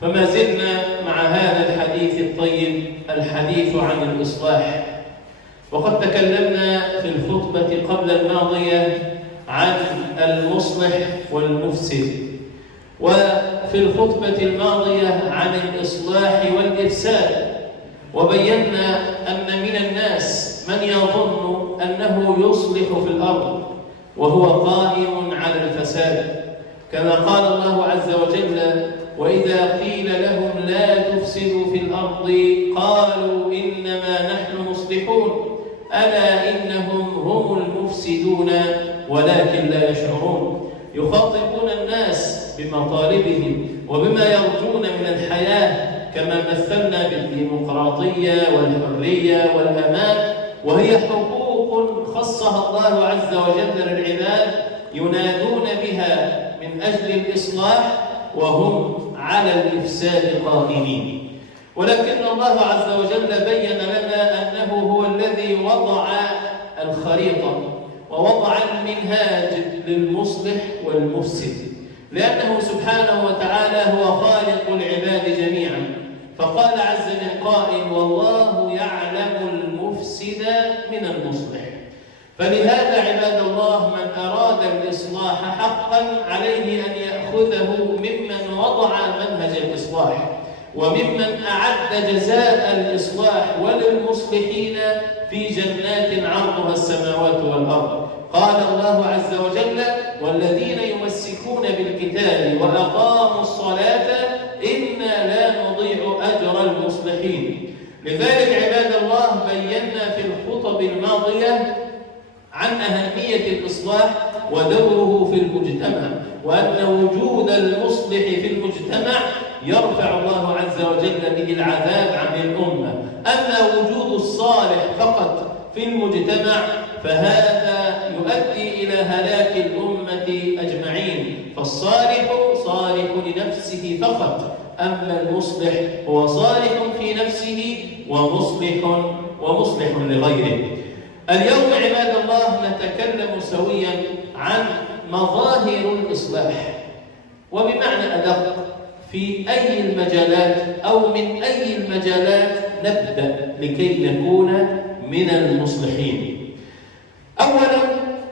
فما زلنا مع هذا الحديث الطيب، الحديث عن الإصلاح. وقد تكلمنا في الخطبة قبل الماضية عن المصلح والمفسد، وفي الخطبة الماضية عن الإصلاح والإفساد، وبينا أن من الناس من يظن أنه يصلح في الأرض وهو قائم على الفساد، كما قال الله عز وجل: وإذا قيل لهم لا تفسدوا في الأرض قالوا إنما نحن مصلحون ألا إنهم هم المفسدون ولكن لا يشعرون. يخاطبون الناس بمطالبهم وبما يرجون من الحياة، كما مثلنا بالديمقراطية والحرية والأمان، وهي حقوق خصها الله عز وجل للعباد ينادون بها من أجل الإصلاح وهم على الإفساد قائمين. ولكن الله عز وجل بين لنا أنه هو الذي وضع الخريطة ووضع المنهاج للمصلح والمفسد، لأنه سبحانه وتعالى هو خالق العباد جميعا. فقال عز من قائل: والله يعلم المفسد من المصلح. فلهذا عباد الله، من أراد الإصلاح حقا عليه أن يأخذه ممن وضع منهج الإصلاح، وممن أعد جزاء الإصلاح وللمصلحين في جنات عرضها السماوات والأرض. قال الله عز وجل: والذين يمسكون بالكتاب وأقاموا الصلاة إنا لا نضيع أجر المصلحين. لذلك عباد الله، بينا في الخطب الماضية عن أهمية الإصلاح ودوره في المجتمع، وأن وجود المصلح في المجتمع يرفع الله عز وجل به العذاب عن الأمة. أما وجود الصالح فقط في المجتمع فهذا يؤدي إلى هلاك الأمة أجمعين. فالصالح صالح لنفسه فقط، أما المصلح هو صالح في نفسه ومصلح لغيره. اليوم عباد الله نتكلم سويا عن مظاهر الإصلاح، وبمعنى أدق في أي المجالات أو من أي المجالات نبدأ لكي نكون من المصلحين. أولا،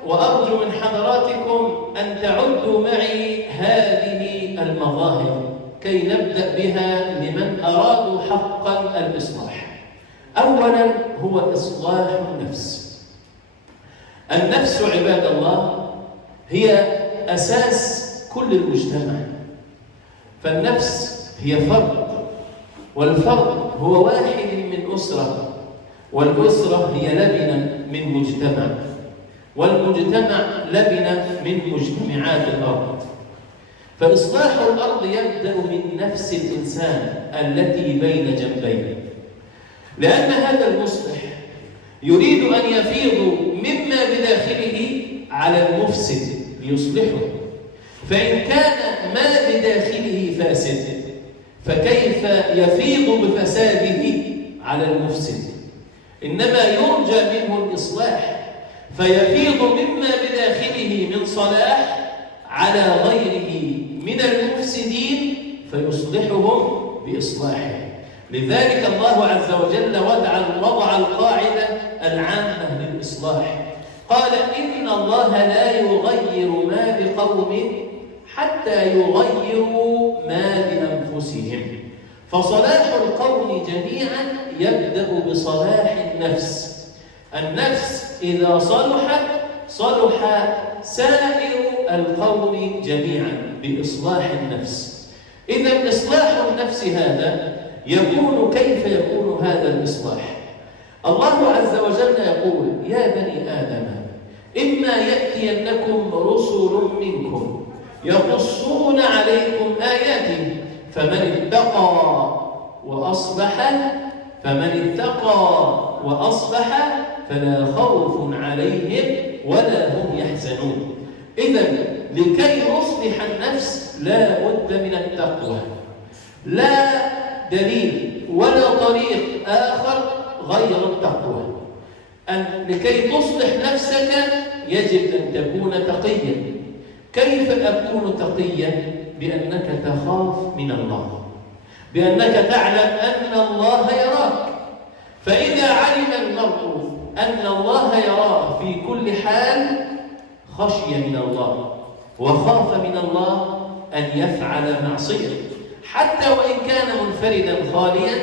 وأرجو من حضراتكم أن تعدوا معي هذه المظاهر كي نبدأ بها لمن أرادوا حقا الإصلاح. أولا هو إصلاح النفس. النفس عباد الله هي أساس كل المجتمع، فالنفس هي فرد، والفرد هو واحد من أسرة، والأسرة هي لبنة من مجتمع، والمجتمع لبنة من مجتمعات الأرض. فإصلاح الأرض يبدأ من نفس الإنسان التي بين جنبيه، لأن هذا المصلح يريد أن يفيض مما بداخله على المفسد ليصلحه. فإن كان ما بداخله فاسد فكيف يفيض بفساده على المفسد؟ إنما يرجى منه الإصلاح، فيفيض مما بداخله من صلاح على غيره من المفسدين فيصلحهم بإصلاحه. لذلك الله عز وجل وضع القاعدة العامة للإصلاح. قال: إن الله لا يغير ما بقوم حتى يغيروا ما بأنفسهم. فصلاح القوم جميعا يبدأ بصلاح النفس. النفس إذا صلحت صلح سائر القوم جميعا بإصلاح النفس. إذا إصلاح النفس هذا يكون، كيف يكون هذا الإصلاح؟ الله عز وجل يقول: يا بني آدم إما يأتينكم رسل منكم يقصون عليكم آياتي فمن اتقى وأصلح فلا خوف عليهم ولا هم يحزنون. إذن لكي نصلح النفس لا بد من التقوى، لا دليل ولا طريق آخر غير التقوى. لكي تصلح نفسك يجب أن تكون تقيا. كيف أكون تقيا؟ بأنك تخاف من الله. بأنك تعلم أن الله يراك. فإذا علم المرء أن الله يراه في كل حال خشي من الله وخاف من الله أن يفعل معصية، حتى وإن كان منفردا خاليا،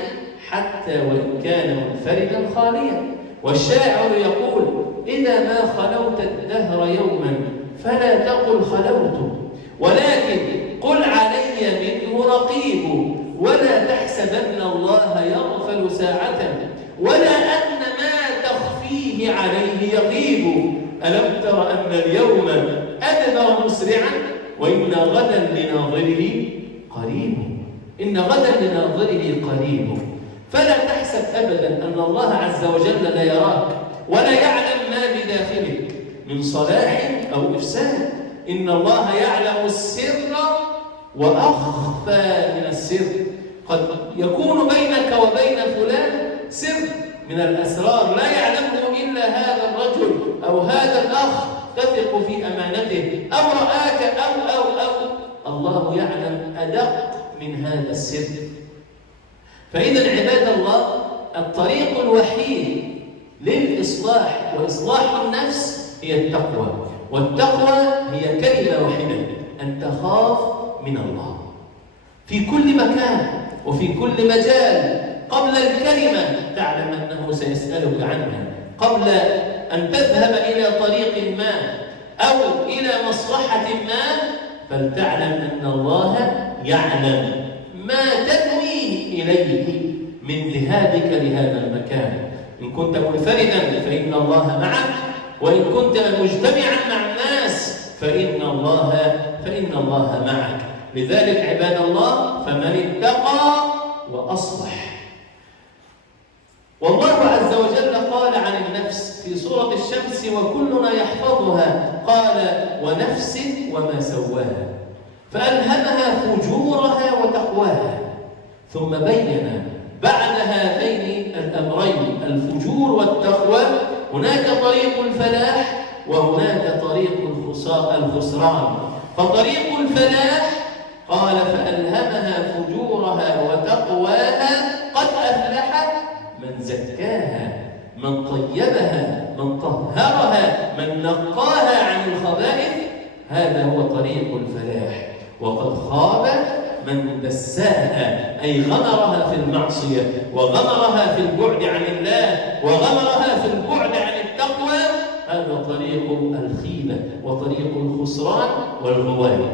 حتى وإن كان منفردا خاليا. والشاعر يقول: إذا ما خلوت الدهر يوما فلا تقل خلوت، ولكن قل علي منه رقيب، ولا تحسبن الله يغفل ساعة، ولا أن ما تخفيه عليه يغيب. ألم تر أن اليوم أدبر مسرعا، وإن غدا لناظره قريب. إن غدا لناظره قريب. فلا تحسب أبدا أن الله عز وجل لا يراك ولا يعلم ما بداخلك من صلاح أو إفساد. إن الله يعلم السر وأخفى من السر. قد يكون بينك وبين فلان سر من الأسرار لا يعلمه إلا هذا الرجل أو هذا الأخ تثق في أمانته، أو رآك أو الله يعلم أدق من هذا السر. فإذا عباد الله، الطريق الوحيد للإصلاح وإصلاح النفس هي التقوى. والتقوى هي كلمة واحدة: أن تخاف من الله في كل مكان وفي كل مجال. قبل الكلمة تعلم أنه سيسألك عنها، قبل أن تذهب إلى طريق ما أو إلى مصلحة ما، فلتعلم أن الله يعلم ما تنويه إليه من ذهابك لهذا المكان. إن كنت منفردا فإن الله معك، وإن كنت مجتمعا مع الناس فإن الله معك. لذلك عباد الله، فمن اتقى وأصلح. والله عز وجل قال عن النفس في سورة الشمس: وكلنا يحفظها، قال: ونفس وما سواها فألهمها فجورها وتقواها. ثم بين بعد هذين الأمرين الفجور والتقوى هناك طريق الفلاح وهناك طريق الخسران. فطريق الفلاح قال: فألهمها فجورها وتقواها، قد أفلح من زكاها، من طيبها، من طهرها، من نقاها عن الخبائث. هذا هو طريق الفلاح. وقد خاب من دساها، أي غمرها في المعصية وغمرها في البعد عن الله وغمرها في البعد عن التقوى. هذا طريق الخيبة وطريق الخسران والغوال.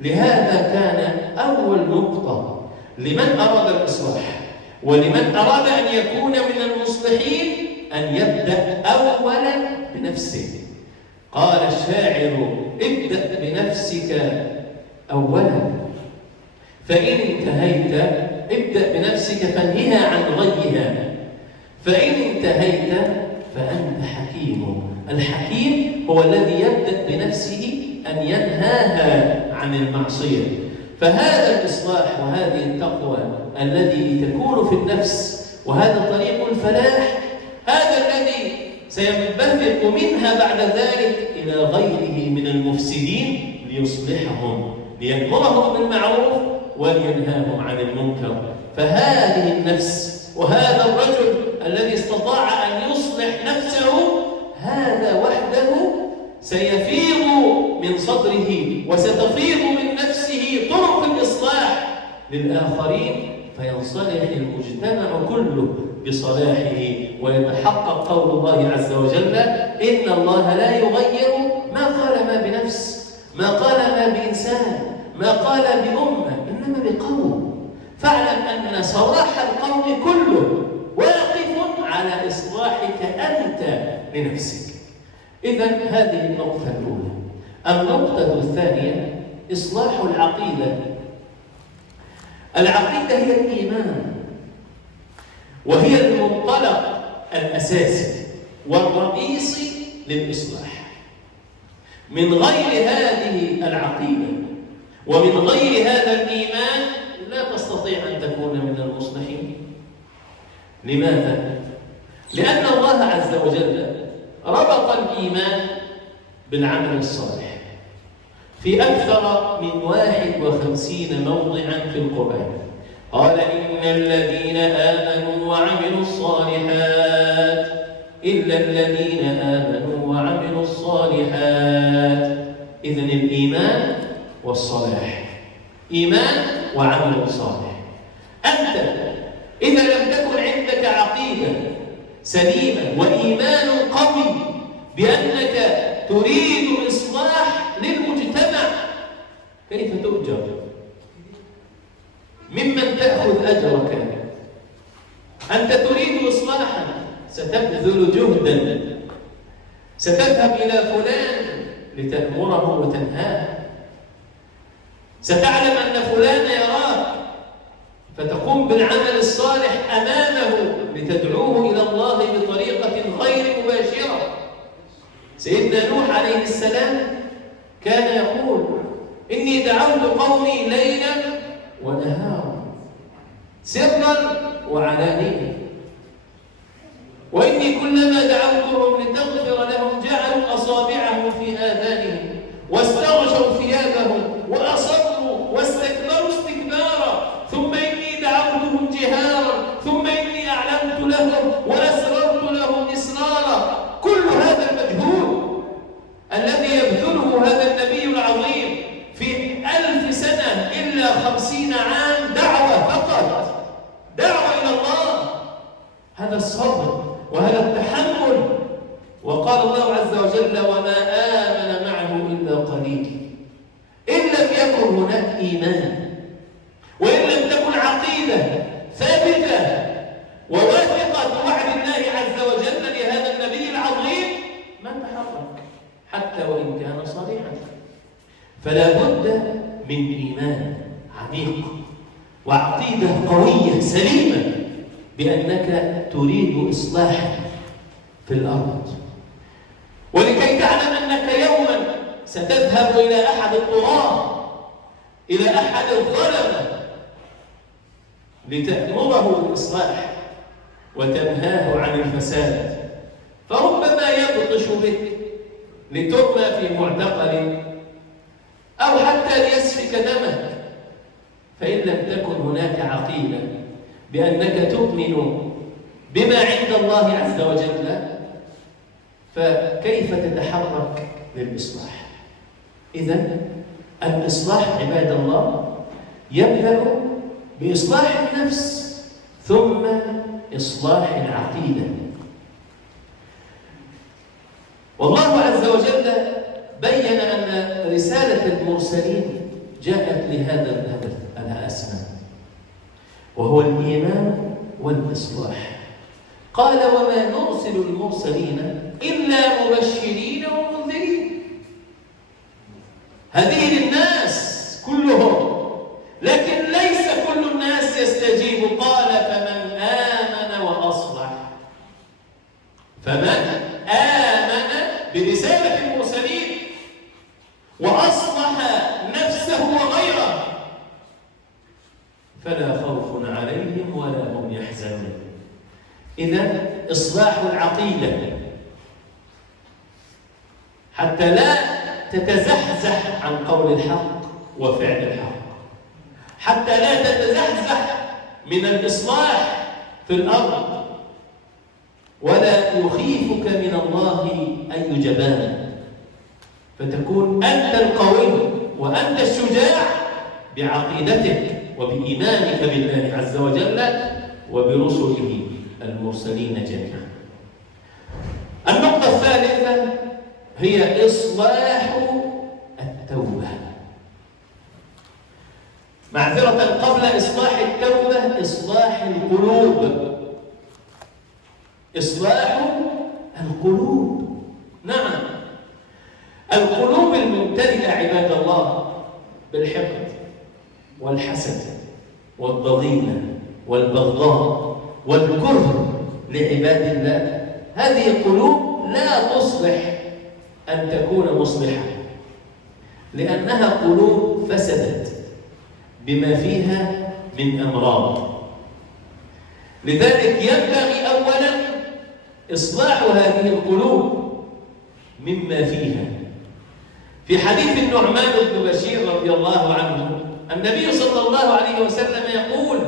لهذا كان أول نقطة لمن أراد الإصلاح ولمن أراد أن يكون من المصلحين أن يبدأ أولا بنفسه. قال الشاعر: ابدأ بنفسك أولا، فإن انتهيت ابدأ بنفسك فانهها عن غيها، فإن انتهيت فأنت حكيم. الحكيم هو الذي يبدأ بنفسه أن ينهاها عن المعصية. فهذا الإصلاح وهذه التقوى الذي تكون في النفس، وهذا طريق الفلاح، هذا الذي سينبثق منها بعد ذلك إلى غيره من المفسدين ليصلحهم، ليأمرهم بالمعروف ولينهاهم عن المنكر. فهذه النفس وهذا الرجل الذي استطاع أن يصلح نفسه، هذا وحده سيفيض من صدره وستفيض من نفسه طرق الإصلاح للآخرين، فينصلح المجتمع كله بصلاحه، ويتحقق قول الله عز وجل: إن الله لا يغير ما قال ما بنفس، ما قال ما بإنسان، ما قال بأمة، إنما بقوم. فاعلم أن صلاح القوم كله واقف على إصلاحك أنت لنفسك. إذن هذه النقطة الأولى. النقطة الثانية: إصلاح العقيدة. العقيدة هي الإيمان، وهي المنطلق الأساسي والرئيسي للإصلاح. من غير هذه العقيدة ومن غير هذا الإيمان لا تستطيع أن تكون من المصلحين. لماذا؟ لأن الله عز وجل ربط الإيمان بالعمل الصالح في أكثر من 51 موضعا في القرآن. قال إن الذين آمنوا وعملوا الصالحات إلا الذين آمنوا وعملوا الصالحات. إذن الإيمان والصلاح، إيمان وعمل صالح. أنت إذا لم تكن عندك عقيدة سليمة وإيمان قوي بأنك تريد إصلاح للمجتمع، كيف تؤجر؟ ممن تأخذ أجرك؟ أنت تريد إصلاحا، ستبذل جهدا، ستذهب إلى فلان لتأمره وتنهاه، ستعلم أن فلان يراك فتقوم بالعمل الصالح أمامه لتدعوه إلى الله بطريقة غير مباشرة. سيدنا نوح عليه السلام كان يقول إني دعوت قومي ليلا ونهارا سرا وعلانية، وإني كلما دعوتهم لتغفر لهم جعلوا أصابعهم في آذانهم واستغشوا ثيابهم وأصروا واستكبروا استكبارا، ثم إني دعوتهم جهارا ثم إني أعلنت لهم وأسررت لهم إسرارا. كل هذا المجهود الذي يبذله هذا النبي العظيم في 1000 سنة إلا 50 عام دعوة فقط، دعوة إلى الله. هذا الصبر وهذا التحمل. وقال الله عز وجل وما آمن معه إلا قليل. إن لم يكن هناك إيمان وإن لم تكن عقيدة ثابتة وواثقة بوعد الله عز وجل لهذا النبي العظيم ما تحرك حتى وإن كان صريحا. فلا بد من إيمان عميق وعقيدة قوية سليمة بأنك تريد إصلاحا في الأرض. ولكي تعلم أنك يوما ستذهب إلى أحد الطغاة، إلى أحد الظلمة لتأمره بالإصلاح وتنهاه عن الفساد، فربما يبطش بك لترمى في معتقل أو حتى ليسفك دمك. فإن لم تكن هناك عقيدة بأنك تؤمن بما عند الله عز وجل فكيف تتحرك للإصلاح؟ إذن الإصلاح عباد الله يبدأ بإصلاح النفس ثم إصلاح العقيدة. والله عز وجل بين أن رسالة المرسلين جاءت لهذا الهدف الأسمى وهو الإيمان والإصلاح. قال وما نرسل المرسلين إلا مبشرين ومنذرين. هذه للناس كلهم، لكن ليس كل الناس يستجيب. قال فمن آمن وأصلح، فمن آمن برسالة المرسلين وأصلح نفسه وغيره فلا خوف عليهم ولا هم يحزنون. إذن إصلاح العقيدة حتى لا تتزحزح عن قول الحق وفعل الحق، حتى لا تتزحزح من الإصلاح في الأرض ولا يخيفك من الله أي جبان، فتكون أنت القوي وأنت الشجاع بعقيدتك وبإيمانك بالله عز وجل وبرسله المرسلين جميعا. النقطة الثالثة هي إصلاح التوبة. معذرة، قبل إصلاح التوبة إصلاح القلوب. إصلاح القلوب، نعم، القلوب الممتلئة عباد الله بالحقد والحسد والضغينة والبغضاء والكره لعباد الله، هذه قلوب لا تصلح أن تكون مصلحة، لأنها قلوب فسدت بما فيها من أمراض. لذلك ينبغي أولا إصلاح هذه القلوب مما فيها. في حديث النعمان بن بشير رضي الله عنه النبي صلى الله عليه وسلم يقول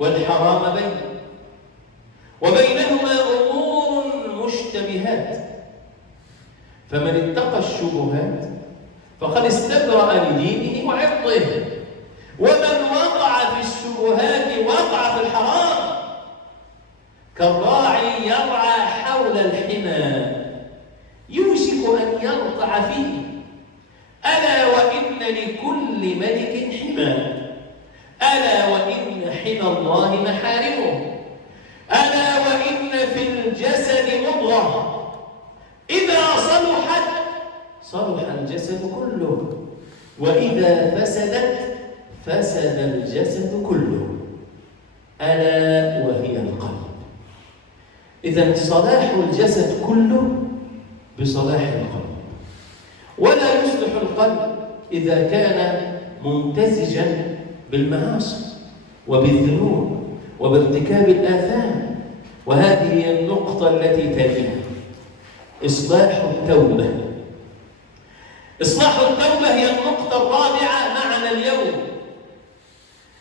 والحرام بين، وبينهما أمور مشتبهات، فمن اتقى الشبهات فقد استبرأ لدينه وعرضه، ومن وقع في الشبهات وقع في الحرام، كالراعي يرعى حول الحمى يوشك أن يرتع فيه، ألا وإن لكل ملك حمى، ألا وإن حمى الله محارمه، ألا وإن في الجسد مضغة إذا صلحت صلح الجسد كله، وإذا فسدت فسد الجسد كله، ألا وهي القلب. إذن صلاح الجسد كله بصلاح القلب، ولا يصلح القلب إذا كان ممتزجا بالمعاصي وبالذنوب وبارتكاب الآثام. وهذه هي النقطة التي تليها إصلاح التوبة. إصلاح التوبة هي النقطة الرابعة معنا اليوم.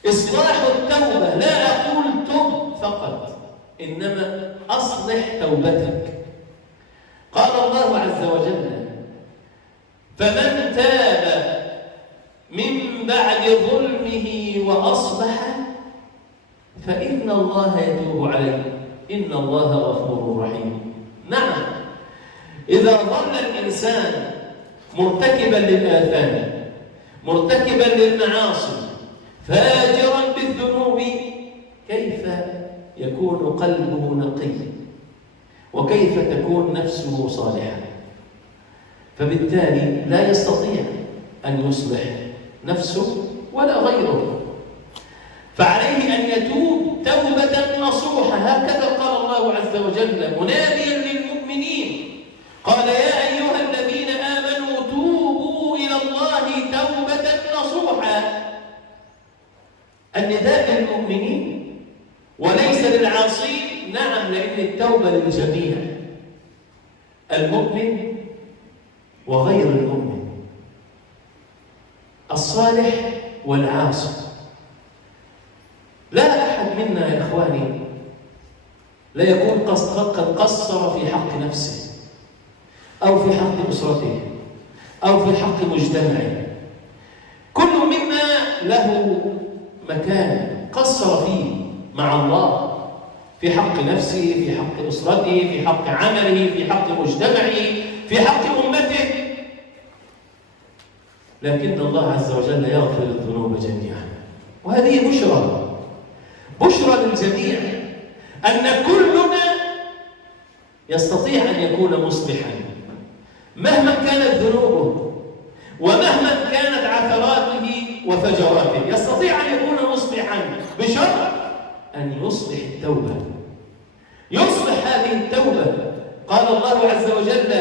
إصلاح التوبة، لا أقول تب فقط، إنما أصلح توبتك. قال الله عز وجل: فمن تاب من بعد ظلمه وأصلح فإن الله يتوب عليه إن الله غفور رحيم. نعم، إذا ظل الإنسان مرتكبا للآثام، مرتكبا للمعاصي، فاجرا بالذنوب، كيف يكون قلبه نقي؟ وكيف تكون نفسه صالحة؟ فبالتالي لا يستطيع أن يصلح نفسه ولا غيره، فعليه أن يتوب توبة نصوحة. هكذا قال الله عز وجل مناديا للمؤمنين، قال: يا أيها الذين آمنوا توبوا إلى الله توبة نصوحا. النداء للمؤمنين وليس للعاصين. نعم، لأن التوبة للجميع، المؤمن وغير المؤمن، الصالح والعاصي. لا أحد منا يا إخواني لا يكون قد قصر في حق نفسه أو في حق أسرته أو في حق مجتمعه. كل منا له مكان قصر فيه مع الله، في حق نفسه، في حق أسرته، في حق عمله، في حق مجتمعه، في حق أمته. لكن الله عز وجل يغفر الذنوب جميعا، وهذه بشرى للجميع، أن كلنا يستطيع أن يكون مصلحا مهما كانت ذنوبه ومهما كانت عثراته وفجراته، يستطيع أن يكون مصلحا بشرط أن يصلح التوبة، يصلح هذه التوبة. قال الله عز وجل: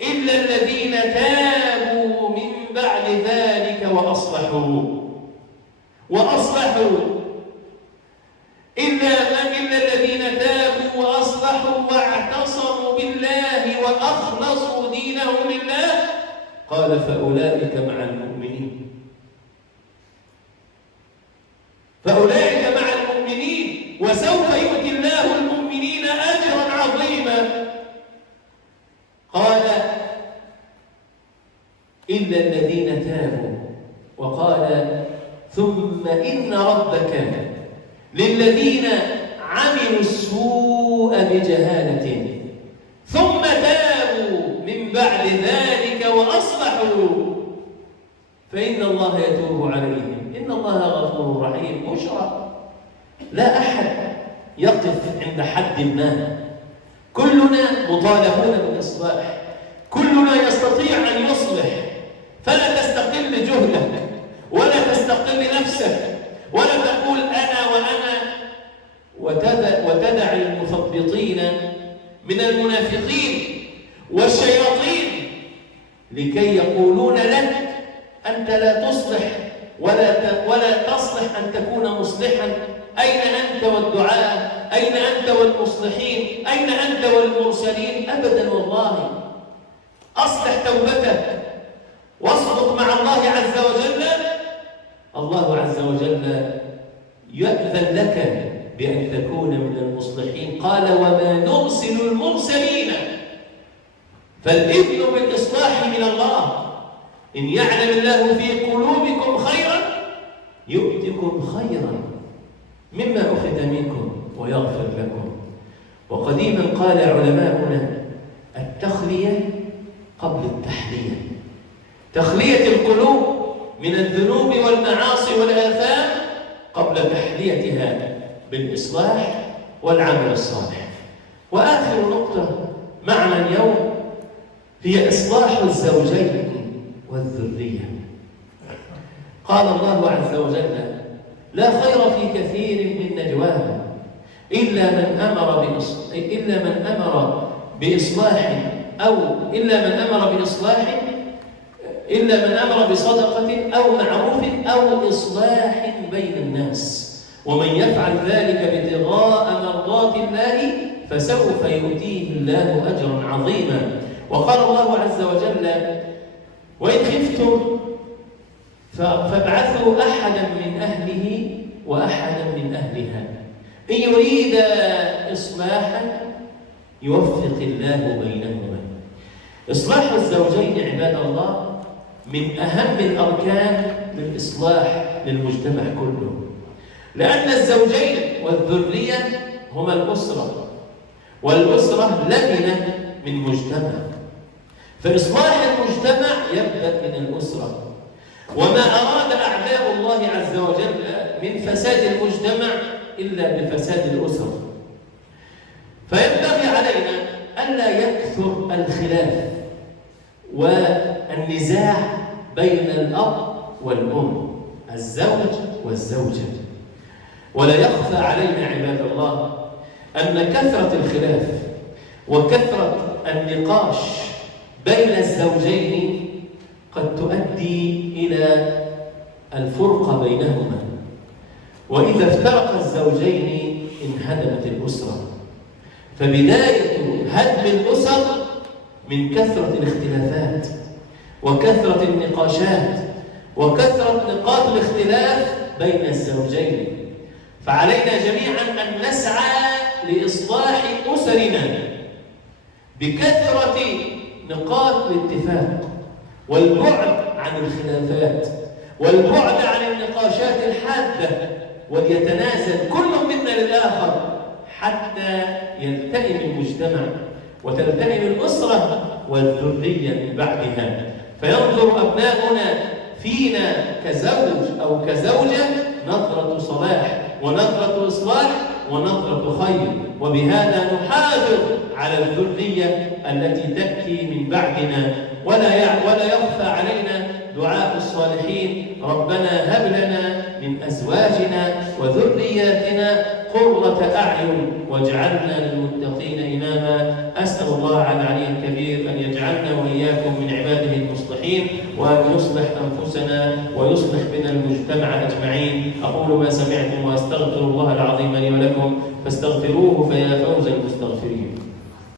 إلا الذين تابوا من بعد ذلك وأصلحوا إلا الذين تابوا وأصلحوا واعتصموا بالله وأخلصوا دينهم لله، قال: فأولئك مع المؤمنين. وسوف يؤتي الله المؤمنين أجرا عظيما. قال: إلا الذين تابوا، وقال: ثم إن ربك للذين عملوا السوء بجهالة ثم تابوا من بعد ذلك وأصلحوا فإن الله يتوب عليهم إن الله غفور رحيم. بشرى، لا أحد يقف عند حد ما، كلنا مطالبون بالإصلاح، كلنا يستطيع أن يصلح، فلا تستقل جهدك ولا تستقل نفسك ولا تقول أنا وأنا، وتدع المثبطين من المنافقين والشياطين لكي يقولون لك أنت لا تصلح ولا تصلح أن تكون مصلحا. أين أنت والدعاء؟ أين أنت والمصلحين؟ أين أنت والمرسلين؟ أبدا والله. أصلح توبتك واصدق مع الله عز وجل. الله عز وجل يأذن لك بأن تكون من المصلحين. قال وما نرسل المرسلين، فالإذن بالإصلاح من الله. إن يعلم الله في قلوبكم خيرا يؤتكم خيرا مما أخذ منكم ويغفر لكم. وقديما قال علماؤنا التخلية قبل التحلية، تخلية القلوب من الذنوب والمعاصي والآثام قبل تحليتها بالإصلاح والعمل الصالح. وآخر نقطة معنا اليوم هي إصلاح الزوجين والذرية. قال الله عز وجل لا خير في كثير من نجواهم إلا من أمر بإصلاح أو إلا من أمر بصدقة أو معروف أو إصلاح بين الناس، ومن يفعل ذلك ابتغاء مرضات الله فسوف يؤتيه الله أجرا عظيما. وقال الله عز وجل وإن خفتم فابعثوا أحدا من أهله وأحدا من أهلها إن يريد إصلاحا يوفق الله بينهما. إصلاح الزوجين عباد الله من أهم الأركان للإصلاح للمجتمع كله، لأن الزوجين والذرية هما الأسرة، والأسرة لبنة من مجتمع، فإصلاح المجتمع يبدأ من الأسرة. وما أراد أعداء الله عز وجل من فساد المجتمع إلا بفساد الأسرة. فينبغي علينا ألا يكثر الخلاف والنزاع بين الأب والأم، الزوج والزوجة. ولا يخفى علينا عباد الله أن كثرة الخلاف وكثرة النقاش بين الزوجين قد تؤدي إلى الفرقة بينهما، وإذا افترق الزوجين انهدمت الأسرة. فبداية هدم الأسر من كثرة الاختلافات وكثرة النقاشات وكثرة نقاط الاختلاف بين الزوجين. فعلينا جميعا أن نسعى لإصلاح أسرنا بكثرة نقاط الاتفاق والبعد عن الخلافات والبعد عن النقاشات الحادة، وليتنازل كل منا للآخر حتى يلتئم المجتمع وتلتئم الأسرة والذرية من بعدها، فينظر أبناؤنا فينا كزوج أو كزوجة نظرة صلاح ونظرة إصلاح ونظرة خير، وبهذا نحافظ على الذرية التي تأتي من بعدنا. ولا يخفى علينا دعاء الصالحين: ربنا هب لنا من أزواجنا وذرياتنا قرة أعين واجعلنا للمتقين إماما. أسأل الله العلي الكبير أن يجعلنا وإياكم من عباده المصلحين، وأن يصلح أنفسنا ويصلح بنا المجتمع أجمعين. أقول ما سمعتم وأستغفر الله العظيم لي ولكم فاستغفروه فيا فوز المستغفرين.